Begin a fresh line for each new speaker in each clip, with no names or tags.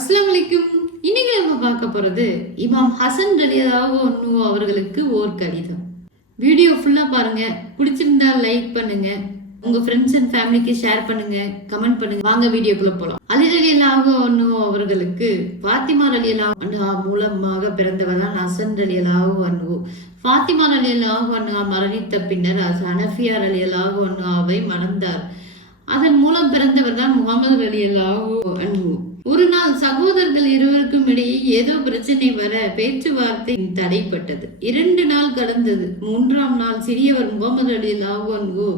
அஸ்லாம் வலைக்கும் இன்னைக்கு நம்ம பார்க்க போறது இமாம் ஹசன் ரலியதாக ஒன்று அவர்களுக்கு ஓர் கடிதம். வீடியோ ஃபுல்லா பாருங்க. பிடிச்சிருந்தா லைக் பண்ணுங்க. உங்க ஃப்ரெண்ட்ஸ் அண்ட் ஃபேமிலிக்கு ஷேர் பண்ணுங்க. கமெண்ட் பண்ணுங்க. வாங்க வீடியோக்குள்ள போகலாம் அலி ரலியலாக ஒன்று அவர்களுக்கு ஃபாத்திமா ரலியல்லாஹு அன்ஹா மூலமாக பிறந்தவர் தான் ஹசன் ரலியலாக அன்ஹு. ஃபாத்திமா ரலியலாக ஒன்று மரணித்த பின்னர் ஹனஃபியா ரலியலாக ஒன்று அவை மணந்தார். அதன் மூலம் பிறந்தவர் தான் முகமது ரலியல்லாஹு அன்பு ஒரு நாள் சகோதரர்கள் இருவருக்கும் இடையே ஏதோ பிரச்சனை வர பேச்சுவார்த்தை தடைப்பட்டது. இரண்டு நாள் கடந்தது. மூன்றாம் நாள் சிறியவர் முகமது அலி லாகோன்கு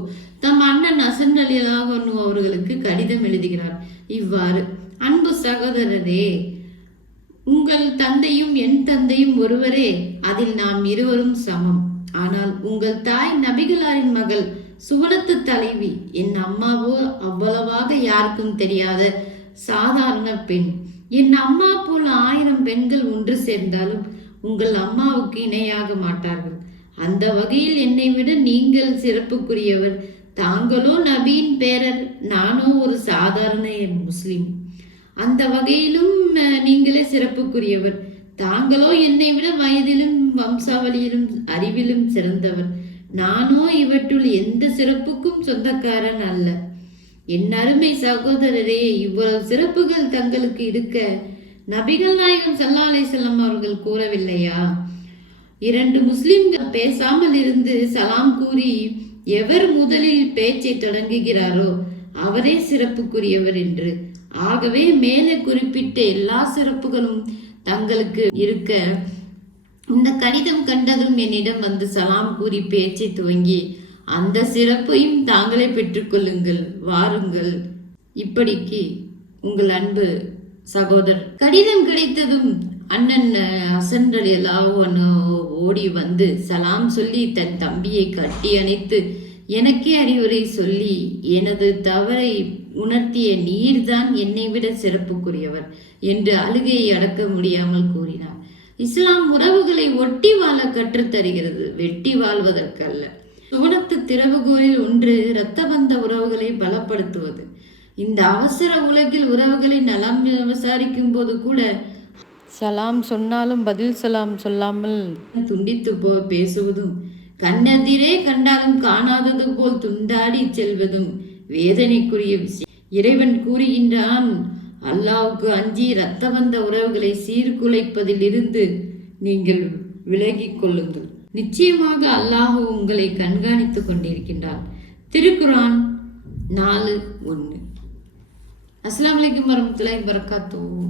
தம் அண்ணன் அசன் அலி லாகோன்கு அவர்களுக்கு கடிதம் எழுதுகிறார். இவ்வாறு அன்பு சகோதரரே உங்கள் தந்தையும் என் தந்தையும் ஒருவரே அதில் நாம் இருவரும் சமம். ஆனால் உங்கள் தாய் நபிகளாரின் மகள் சுவனத்து தலைவி என் அம்மாவோ அவ்வளவாக யாருக்கும் தெரியாத சாதாரண பெண். என் அம்மா போல் ஆயிரம் பெண்கள் ஒன்று சேர்ந்தாலும் உங்கள் அம்மாவுக்கு இணையாக மாட்டார்கள். அந்த வகையில் என்னை விட நீங்கள் சிறப்புக்குரியவர். தாங்களோ நபியின் பேரர் நானோ ஒரு சாதாரண முஸ்லிம். அந்த வகையிலும் நீங்களே சிறப்புக்குரியவர். தாங்களோ என்னை விட வயது வம்சாவளியிலும் அறிவிலும் சிறந்தவர் நானோ இவற்றுள் எந்த சிறப்புக்கும் சொந்தக்காரன் அல்ல. என் அருமை சகோதரரே இவ்வளவு சிறப்புகள் தங்களுக்கு இருக்க நபிகள் நாயகம் சல்லாலை செல்லம் அவர்கள் கூறவில்லையா? இரண்டு முஸ்லிம்கள் பேசாமல் இருந்து சலாம் கூறி எவர் முதலில் பேச்சை தொடங்குகிறாரோ அவரே சிறப்புக்குரியவர் என்று. ஆகவே மேலே குறிப்பிட்ட எல்லா சிறப்புகளும் தங்களுக்கு இருக்க இந்த கடிதம் கண்டதும் என்னிடம் வந்து சலாம் கூறி பேச்சை துவங்கி அந்த சிறப்பையும் தாங்களே பெற்றுக்கொள்ளுங்கள் வாருங்கள். இப்படிக்கு உங்கள் அன்பு சகோதரர். கடிதம் கிடைத்ததும் அண்ணன் ஹசன் அலி ஓடி வந்து சலாம் சொல்லி தன் தம்பியை கட்டி அணைத்து எனக்கே அறிவுரை சொல்லி எனது தவறை உணர்த்திய நீர்தான் என்னை விட சிறப்புக்குரியவர் என்று அழுகையை அடக்க முடியாமல் கூறினார் இஸ்லாம் உறவுகளை ஒட்டி வாழ கற்றுத்தருகிறது. வெட்டி வாழ்வதற்கல்ல. சுவனத்து திறவுகோலில் ஒன்று இரத்த பந்த உறவுகளை பலப்படுத்துவது. இந்த அவசர உலகில் உறவுகளை நலம் விசாரிக்கும் போது கூட சலாம் சொன்னாலும் பதில் சலாம் சொல்லாமல் துண்டித்து போ பேசுவதும் கண்ணெதிரே கண்டாலும் காணாதது போல் துண்டாடி செல்வதும் வேதனைக்குரிய விஷயம். இறைவன் கூறுகின்றான் அல்லாவுக்கு அஞ்சி இரத்த வந்த உறவுகளை சீர்குலைப்பதில் இருந்து நீங்கள் விலகிக் கொள்ளுங்கள். நிச்சயமாக அல்லாஹ் உங்களை கண்காணித்துக் கொண்டிருக்கின்றார் திருக்குரான் நாலு ஒன்று. அஸ்லாம் வலைக்கம் வரமத்துல வரகாத்தூ